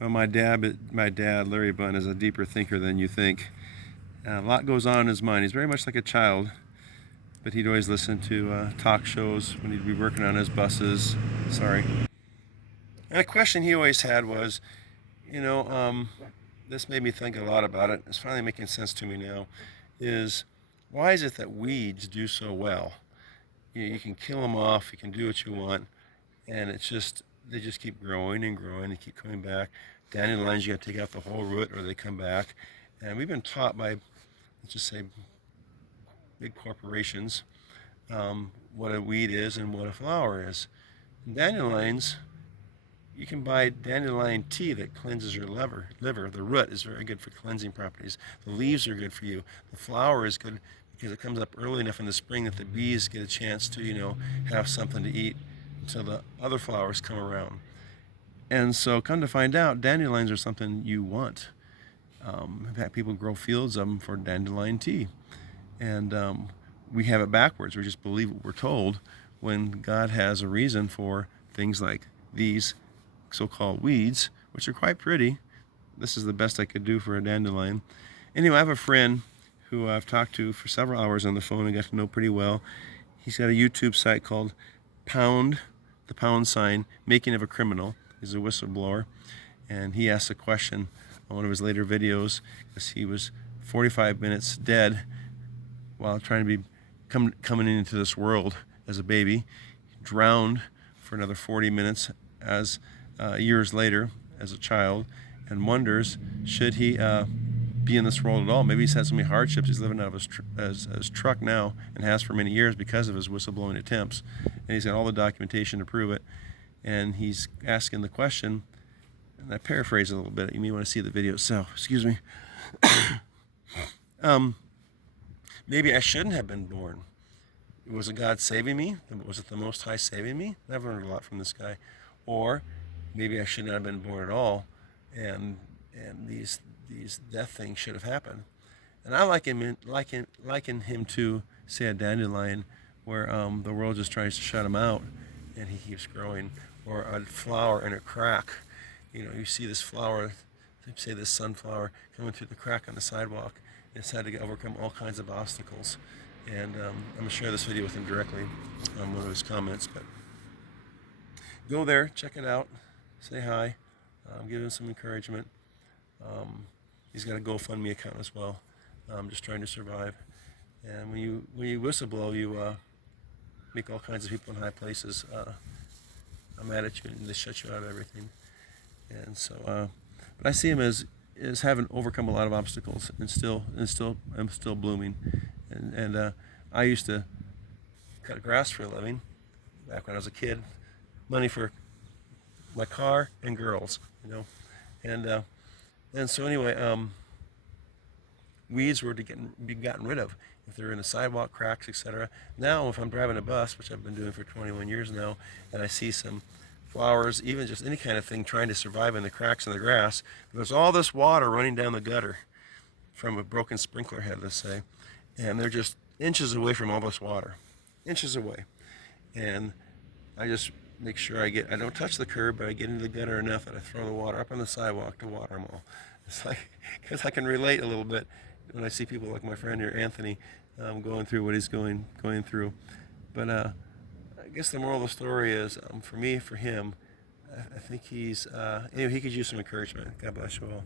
Well, my dad, Larry Bunn, is a deeper thinker than you think. A lot goes on in his mind. He's very much like a child, but he'd always listen to talk shows when he'd be working on his buses. Sorry. And a question he always had was, you know, this made me think a lot about it. It's finally making sense to me now. Is why is it that weeds do so well? You can kill them off. You can do what you want, and it's just they just keep growing and growing. They keep coming back. Dandelions, you got to take out the whole root, or they come back. And we've been taught by, let's just say, big corporations what a weed is and what a flower is. Dandelions, you can buy dandelion tea that cleanses your liver. The root is very good for cleansing properties. The leaves are good for you. The flower is good because it comes up early enough in the spring that the bees get a chance to, have something to eat until the other flowers come around. And so, come to find out, dandelions are something you want. In fact, people grow fields of them for dandelion tea. And we have it backwards. We just believe what we're told when God has a reason for things like these so-called weeds, which are quite pretty. This is the best I could do for a dandelion. Anyway, I have a friend who I've talked to for several hours on the phone and got to know pretty well. He's got a YouTube site called Pound, the pound sign, Making of a Criminal. He's a whistleblower, and he asked a question on one of his later videos because he was 45 minutes dead while trying to be coming into this world as a baby. He drowned for another 40 minutes as years later as a child, and wonders should he be in this world at all. Maybe he's had so many hardships. He's living out of his truck now and has for many years because of his whistleblowing attempts, and he's got all the documentation to prove it. And he's asking the question, and I paraphrase it a little bit. You may want to see the video itself. Excuse me. Maybe I shouldn't have been born. Was it God saving me? Was it the Most High saving me? I've learned a lot from this guy. Or maybe I should not have been born at all, and these death things should have happened. And I liken him to, say, a dandelion, where the world just tries to shut him out, and he keeps growing. Or a flower in a crack. You see this flower, say this sunflower, coming through the crack on the sidewalk. It's had to overcome all kinds of obstacles. And I'm going to share this video with him directly on one of his comments. But go there, check it out, say hi, give him some encouragement. He's got a GoFundMe account as well. Just trying to survive. And when you whistleblow, you make all kinds of people in high places mad at you, and they shut you out of everything. And so, but I see him as having overcome a lot of obstacles and I'm still blooming. And I used to cut grass for a living back when I was a kid. Money for my car and girls, and so anyway, weeds were to be gotten rid of if they're in the sidewalk, cracks, etc. Now, if I'm driving a bus, which I've been doing for 21 years now, and I see some flowers, even just any kind of thing trying to survive in the cracks in the grass, there's all this water running down the gutter from a broken sprinkler head, let's say, and they're just inches away from all this water, inches away. And I just make sure I don't touch the curb, but I get into the gutter enough that I throw the water up on the sidewalk to water them all. It's like, because I can relate a little bit when I see people like my friend here, Anthony, going through what he's going through. But I guess the moral of the story is, for him, I think anyway, he could use some encouragement. God bless you all.